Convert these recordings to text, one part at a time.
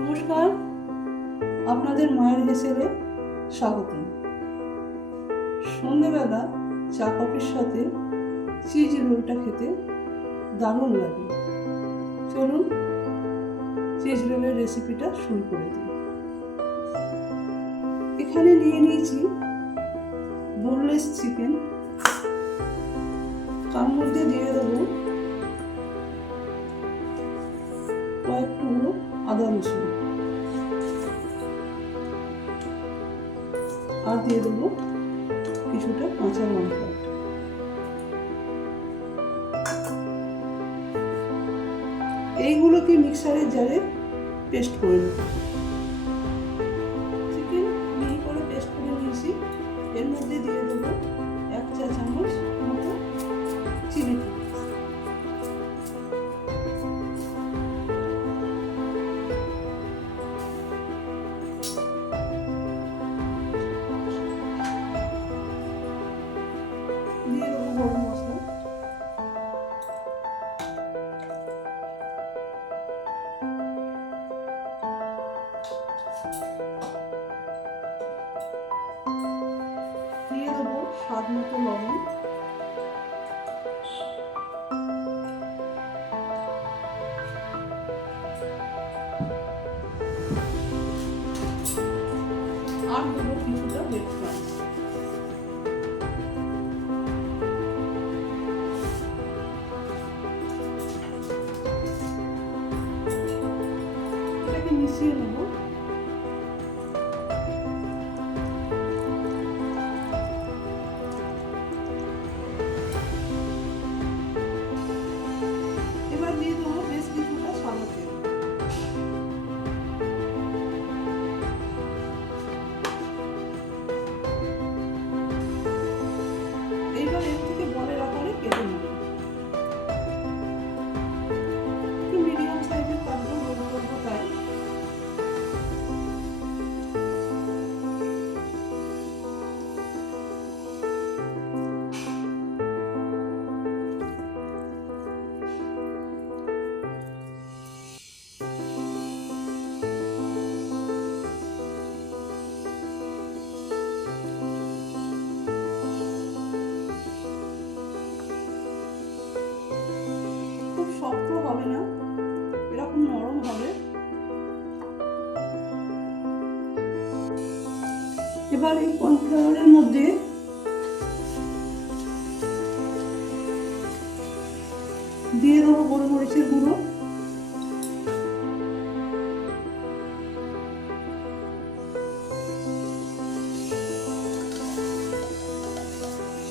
নমস্কার, আপনাদের মায়ের হেসেলে স্বাগত। সন্ধেবেলা চা কফির সাথে চিজ রোলটা খেতে দারুণ লাগে। চলুন চিজ রোলের রেসিপিটা শুরু করে দিই। এখানে নিয়ে নিয়েছি বোনলেস চিকেন। তার মধ্যে দিয়ে দেবো কয়েক টুকরো আদা রসুন, আর দিয়ে দেবো কিছুটা কাঁচা লঙ্কা। এইগুলোকে মিক্সারের জারে পেস্ট করে নেব। চিকেন মিহি করে পেস্ট করে নিয়েছি। এর মধ্যে দিয়ে দেবো 1 চা চামচ মতো চিলি ফ্লেক্স। দিয়ে দেবো গরম মশলা, দিয়ে দেবো স্বাদ মতো লবণ, আর দেবো কিছুটা ব্রেড ক্রাম্বস। এটাকে মিশিয়ে নেব। এবার দিয়ে দেবো বেশ কিছুটা সাদা তেল। এইবার এর থেকে বলের আকারে কেটে নেব। একটু মিডিয়াম সাইজের কাটবো, রোল করবো তাই। খুব শক্ত হবে না, এরকম নরম হবে। এবার এই কর্নফ্লাওয়ারের মধ্যে দিয়ে দেবো গোলমরিচের গুঁড়ো,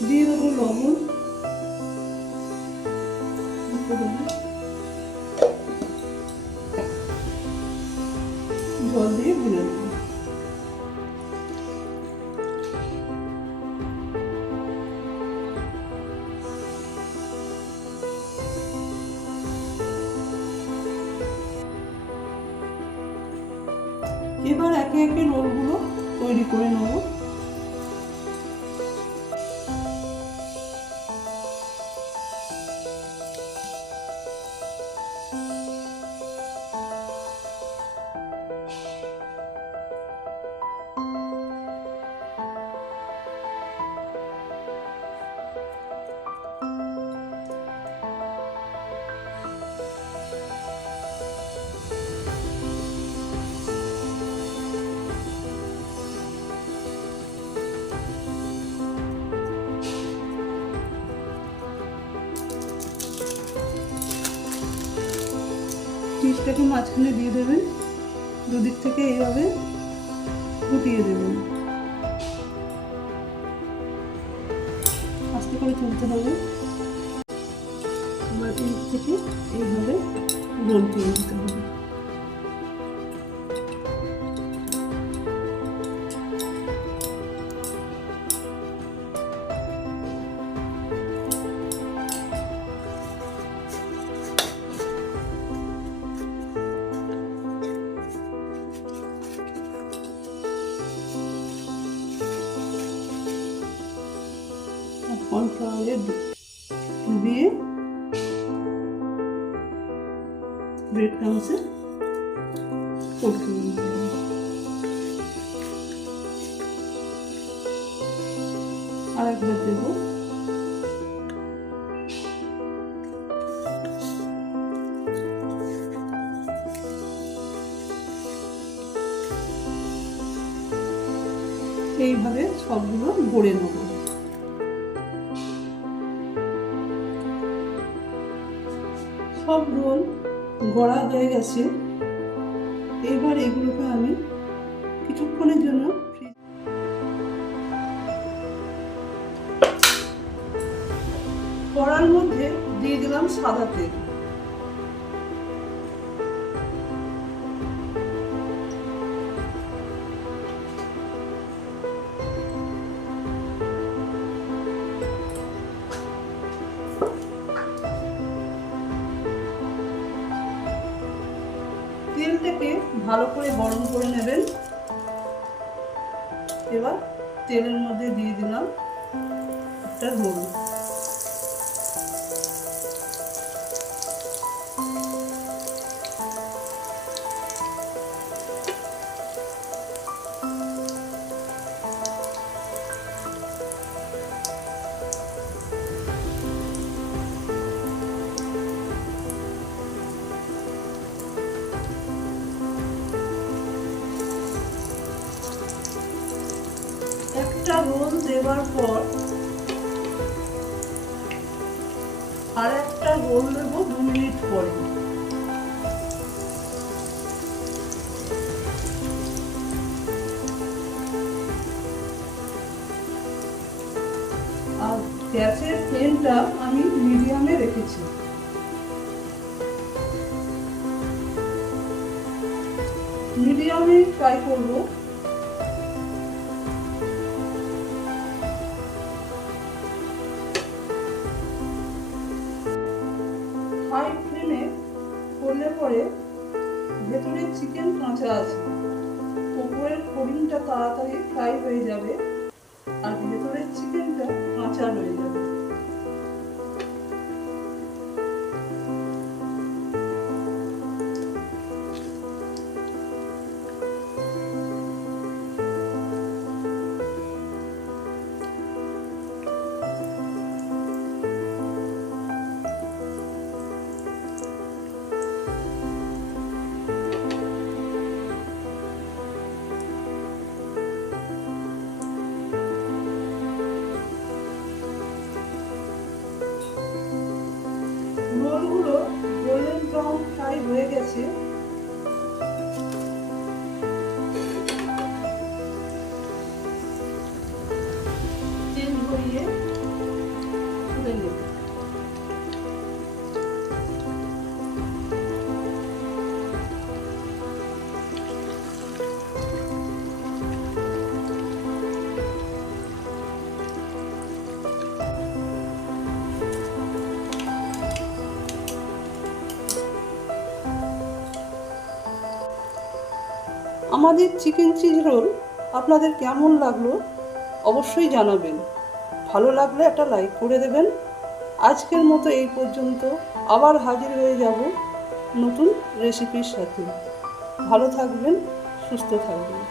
দিয়ে দেবো লবণ, জল দিয়ে গুলে দেবো। এবার একে একে রোলগুলো তৈরি করে নেব। চিজটাকে মাঝখানে দিয়ে দেবেন, দুদিক থেকে এইভাবে ফুটিয়ে দেবেন। আস্তে করে তুলতে হবে। এবার দিক থেকে এইভাবে রোল করে দিতে হবে। কর্নফ্লাওয়ারে ডুবিয়ে ব্রেড ক্রাম্বসে পটকে নিতে হবে। আর একবার দেবো। এইভাবে সবগুলো গড়ে নেব। সব রোল গড়া হয়ে গেছে। এইবার এগুলোকে আমি কিছুক্ষণের জন্য কড়ার মধ্যে দিয়ে দিলাম সাদা তেল। তেলটাকে ভালো করে গরম করে নেবেন। এবার তেলের মধ্যে দিয়ে দিলাম একটা রোল। একটা রোল দেওয়ার পর আর একটা রোল দেবো 2 মিনিট পরে। আর গ্যাসের ফ্লেমটা আমি মিডিয়ামে রেখেছি। মিডিয়ামে ফ্রাই করবো। হাই ফ্লেমে করলে পরে ভেতরে চিকেন কাঁচা আছে, উপরের কোটিংটা তাড়াতাড়ি ফ্রাই হয়ে যাবে আর ভেতরের চিকেনটা কাঁচা রয়ে যাবে। রোলগুলো গোল্ডেন ব্রাউন ফ্রাই হয়ে গেছে। তেল ঝরিয়ে তুলে নেব। আমাদের চিকেন চিজ রোল আপনাদের কেমন লাগলো অবশ্যই জানাবেন। ভালো লাগলে একটা লাইক করে দেবেন। আজকের মতো এই পর্যন্ত। আবার হাজির হয়ে যাব নতুন রেসিপির সাথে। ভালো থাকবেন, সুস্থ থাকবেন।